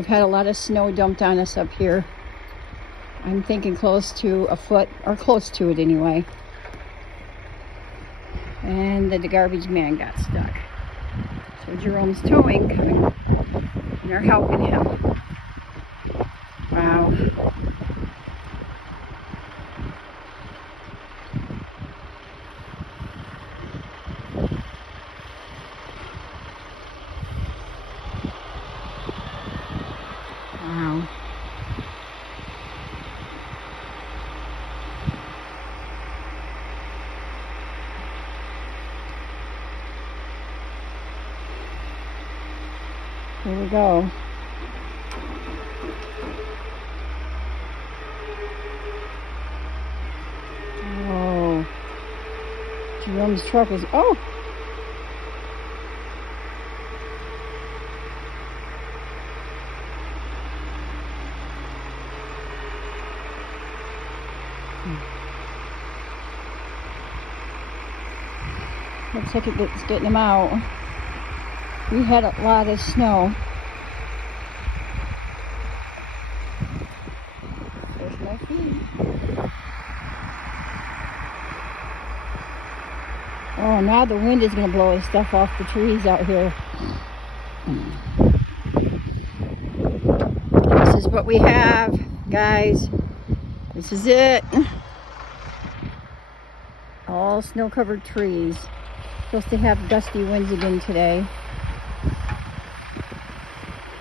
We've had a lot of snow dumped on us up here. I'm thinking close to a foot, or close to it anyway. And the garbage man got stuck. So Jerome's towing coming, and they're helping him. Wow. Wow. Here we go. Oh. Jerome's truck is, oh! Looks like it's getting him out. We had a lot of snow. There's my feet. Oh, now the wind is going to blow the stuff off the trees out here. This is what we have, guys. This is it. All snow-covered trees. Supposed to have gusty winds again today.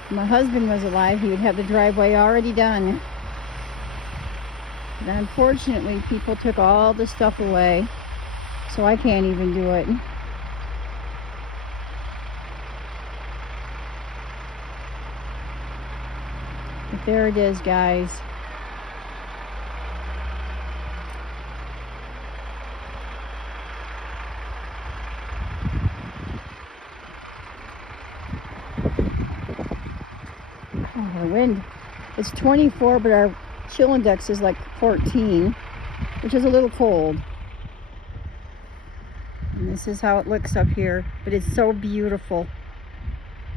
If my husband was alive, he would have the driveway already done. But unfortunately, people took all the stuff away, so I can't even do it. But there it is, guys. Oh, the wind. It's 24, but our chill index is like 14, which is a little cold. And this is how it looks up here, but it's so beautiful.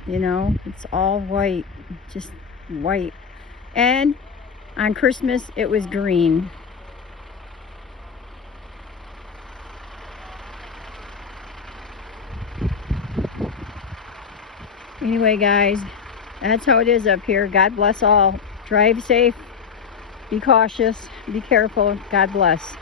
You know, it's all white, just white. And on Christmas, it was green. Anyway, guys, that's how it is up here. God bless all. Drive safe. Be cautious. Be careful. God bless.